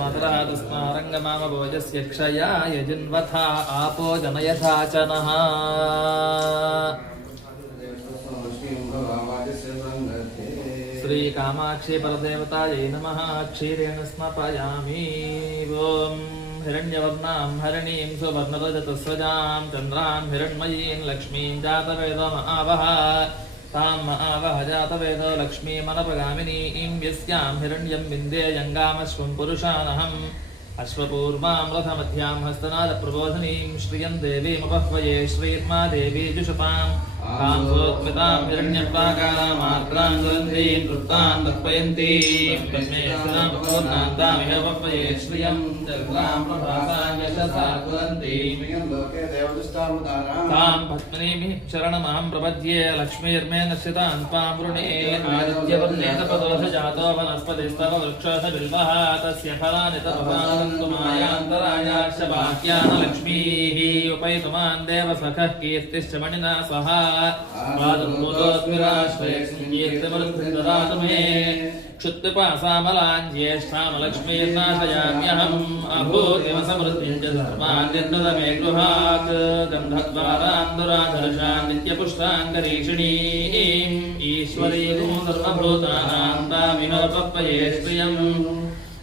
मातरः तस्मारङ्गमामभोजस्य क्षया यजिन्वथा आपो जनयथा च नः। श्रीकामाक्षी परदेवतायै नमः। क्षीरेण स्नपयामि। ॐ हिरण्यवर्णां हरिणीं सुवर्णरजतस्रजां चन्द्रां हिरण्मयीं लक्ष्मीं जातवेदमावह। तां महावह जातवेदो लक्ष्मीमनपगामिनीं यस्यां हिरण्यं विन्देयङ्गामश्वं पुरुषानहम्। अश्वपूर्वां रथमध्यां हस्तनादप्रबोधनीं श्रियं देवीमपह्वये श्रीर्मा देवी जुषपाम् तां सोत्मितां हिरण्यप्राकारामार्द्रां दुरन्तीं वृत्तां तत्पयन्तीं तस्मेऽस्तामिह पह्वये श्रियं चन्द्रां प्रभासां यशसा कुरन्तीं तां पद्मिनीं शरणमहं प्रपद्ये लक्ष्मीर्मे नश्यतां त्वां वृणे आदित्यवर्णे तपदोषजातो वनस्पतिस्तव वृक्षोऽथ बिल्वः तस्य फलानि तपसानन्तु मायान्तरायाश्च बाह्यान लक्ष्मीः उपैतुमान् देवसखः कीर्तिश्च मणिना सह कीर्तिमृद्धरातु मे क्षुत्पिपासामलाञ्ज्येष्ठामलक्ष्मीर्नाशयाम्यहम् अभूतिमसमृद्धिं च धर्माद्यन्नद मे गृहात् गन्धद्वारान्दुराधर्षान् नित्यपुष्टाङ्गरीषिणीम् ईश्वरीं सर्वभूतानां तामिह पह्वये श्रियम्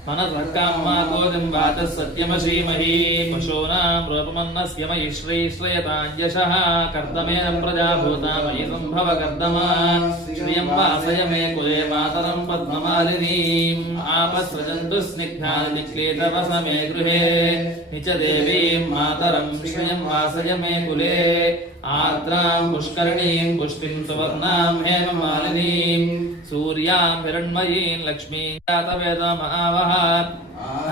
मनसः कामाकोजं वाचः सत्यमशीमहि पशूनां रूपमन्नस्य मयि श्रीश्रयताञ्जशः कर्दमेन प्रजाभूता मयि सम्भव कर्दमा श्रियं वासय मे कुले मातरं पद्ममालिनीम् आपस्रजन्तु स्निग्धानिक्लेतवस मे गृहे निच देवीं मातरं श्रियं वासय मे कुले आर्द्रां पुष्करणीं पुष्टिं सुवर्णां हेममालिनीं सूर्यां हिरण्मयीं लक्ष्मीं जातवेदमावह।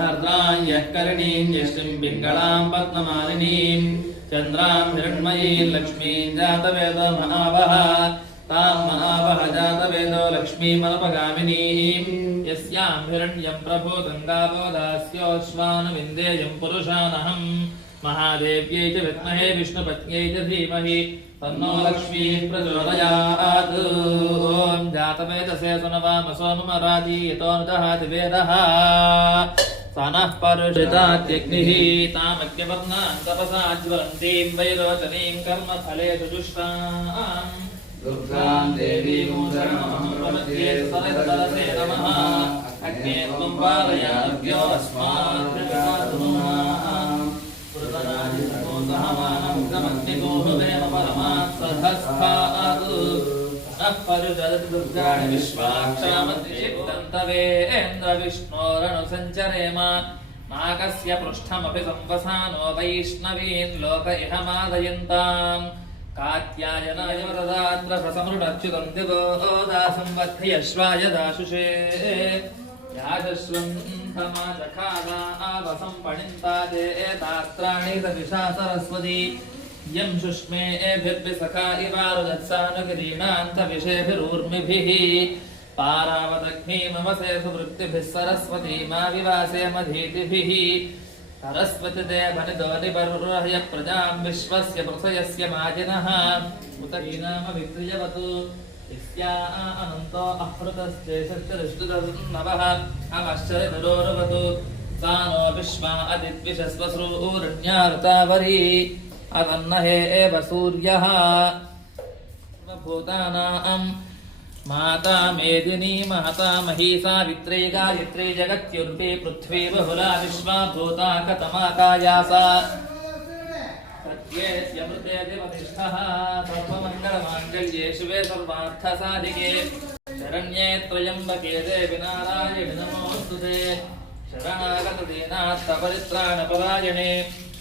आर्द्रां यः करणीं यष्टिं पिङ्गळां पद्ममालिनीं चन्द्रां हिरण्मयीं लक्ष्मीं जातवेदमावह। तां महावह जातवेदो लक्ष्मीमनपगामिनीं यस्यां हिरण्यं प्रभूतं गावो दास्योऽश्वान् विन्देयं पुरुषानहम्। महादेव्यै च विद्महे विष्णुपत्न्यै च धीमहि तन्नो लक्ष्मीः प्रचोदयात्। ॐ जातवेदसे सुनवामसो मम राजीयतो न दहाति वेदः स नः परुषितात्यग्निः तामग्निवर्णां तपसा ज्वलन्तीं वैरोचनीं कर्मफलेषु जुष्टाम् दुर्गां देवीं शरणमहं प्रपद्ये सलिलतरसे नमः। अग्ने त्वं पालयाभ्यो अस्मात् दुर्गाणि विश्वाक्षामद्विषिक्तन्तवेन्द्रविष्णोरनुसञ्चरेम नागस्य पृष्ठमपि संवसानो वैष्णवीन् लोक इह मादयन्ताम्। कात्यायनाय वरदाद्र प्रसमृडच्युतं दिवोदासं वध्यश्वाय दाशुषे याजश्वन्तमाचखादा आवसं पणिन्ता ते एतात्राणि दविषा सरस्वती यं शुष्मे एभिर्विसखा इवारुदत्सानुगिरीणान्तविषेभिरूर्मिभिः पारावदग्निमवसे सुवृत्तिभिः सरस्वतीमाविवासे मधीतिभिः सरस्वतीदेवनिदो निबर्हय प्रजां विश्वस्य पृथयस्य माजिनः उत हीनामभिक्रियवतु यस्या अनन्तो अहृतश्चेषश्चरिष्टुतन्नवः अवश्चरितरोरुवतु सा नो विश्वा अदिद्विषस्वसृरण्यार्तावरी अदन्नहे एव सूर्यः भूतानां माता मेदिनी महता मही सावित्री गायत्री जगत्युर्वी पृथ्वी बहुला विश्वा भूता कतमाकायासा सत्येत्यमृते दिवतिष्ठः सर्वमङ्गलमाङ्गल्ये शिवे सर्वार्थसाधिके शरण्ये त्र्यम्बके देवि नारायणि नमोऽस्तुते शरणागतदीनात्तपरित्राणपरायणे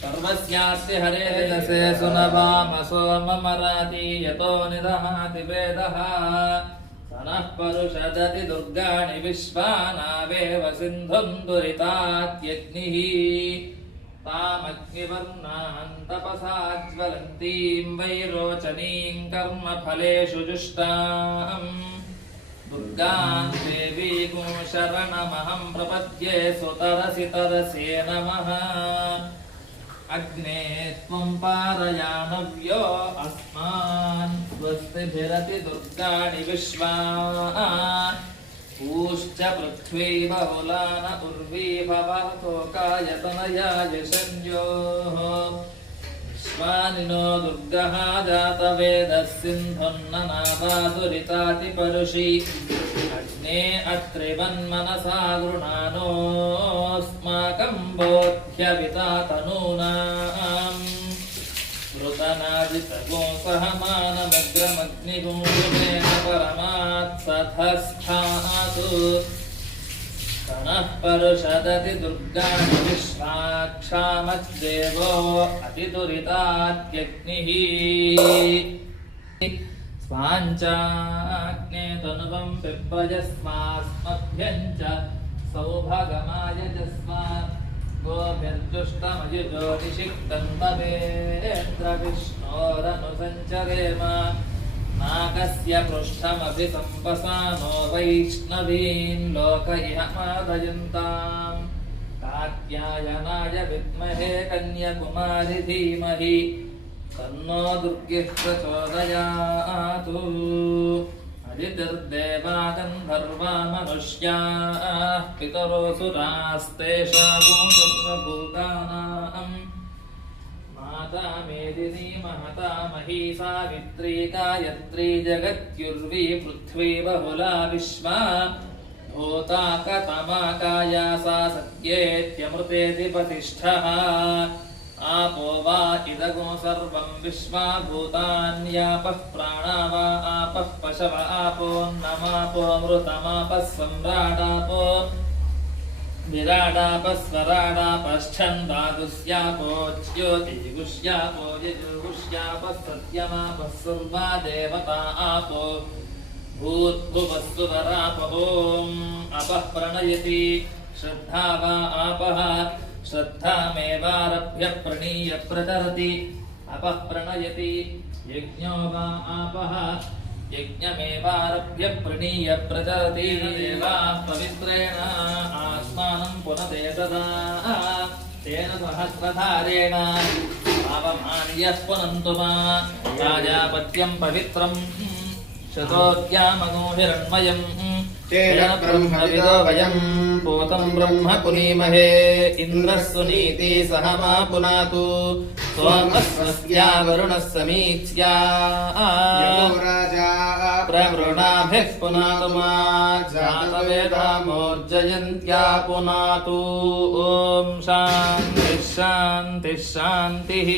सर्वस्यास्य हरे रजसे सुनवामसो मम राजीयतो निदहाति वेदः स नः परुषदति दुर्गाणि विश्वानावेव सिन्धुं दुरितात्यग्निः तामग्निवर्णां तपसा ज्वलन्तीं वैरोचनीं कर्मफलेषु जुष्टाम् दुर्गां देवीं शरणमहं प्रपद्ये सुतरसि तरसे नमः। अग्ने त्वं पारयानव्यो अस्मान् स्वस्तिभिरति दुर्गाणि विश्वा ऊश्च पृथ्वी बहुलान उर्वी भवतोकायतनया यशन्योः विश्वानिनो दुर्गः जातवेदः सिन्धुन्ननावादुरितातिपरुषि अग्ने अत्रिवन्मनसा गृणानोऽस्माकं बोध्यविता तनूनाम् ऋतनादितगो सहमानमग्रमग्निगुंजुमेन परमात्सथस्थातु कणः परुषदति दुर्गाणि विश्वाक्षामद्देवो अतिदुरितात्यग्निः स्वाञ्चाग्ने तनुवं पिप्पयस्मास्मभ्यं च सौभगमायजस्म गोभिर्जुष्टमयुजोनिषिक्तं तवेन्द्रविष्णोरनुसञ्चरेम नागस्य पृष्ठमभिसम्पसानो वैष्णवीन् लोक इह मादयन्ताम् कात्यायनाय विद्महे कन्याकुमारि धीमहि तन्नो दुर्गिः प्रचोदयातु अदितिर्देवा गन्धर्वा मनुष्याः पितरोऽसुरास्तेषां सर्वभूतानाम् माता मेदिनी महता मही सावित्री गायत्री जगत्युर्वी पृथ्वी बहुला विश्वा भूता कतमा काया सा सत्येत्यमृतेति प्रतिष्ठः आपो वा इदगो सर्वं विश्वा भूतान्यापः प्राणा वा आपः पशव आपोऽन्नमापोऽमृतमापः सम्राडापो विराडापस्वराडापश्छन्दागुस्यापो ज्योतिगुष्यापो यजुगुष्यापः सत्यमापः सर्वा देवता आपो भूर्भुवस्सुवराप ॐ अपः प्रणयति श्रद्धा वा आपः श्रद्धामेवारभ्य प्रणीय प्रचरति अपः प्रणयति यज्ञो वा आपः यज्ञमेवारभ्य प्रणीय प्रचरति देवाः पवित्रेण आत्मानं पुनदे तदा तेन सहस्रधारेण पावमान्यः पुनन्तु मा राजापत्यं पवित्रं शतोद्यामनो हिरण्मयम् तेन ब्रह्मविदो वयं पूतं ब्रह्म पुनीमहे इन्द्रः सुनीति सह मा पुनातु सोमः स्वस्या वरुणः समीच्या प्रवृणाभिः पुनातु मा जातवेदामोर्जयन्त्या पुनातु ॐ शान्तिः शान्तिः शान्तिः।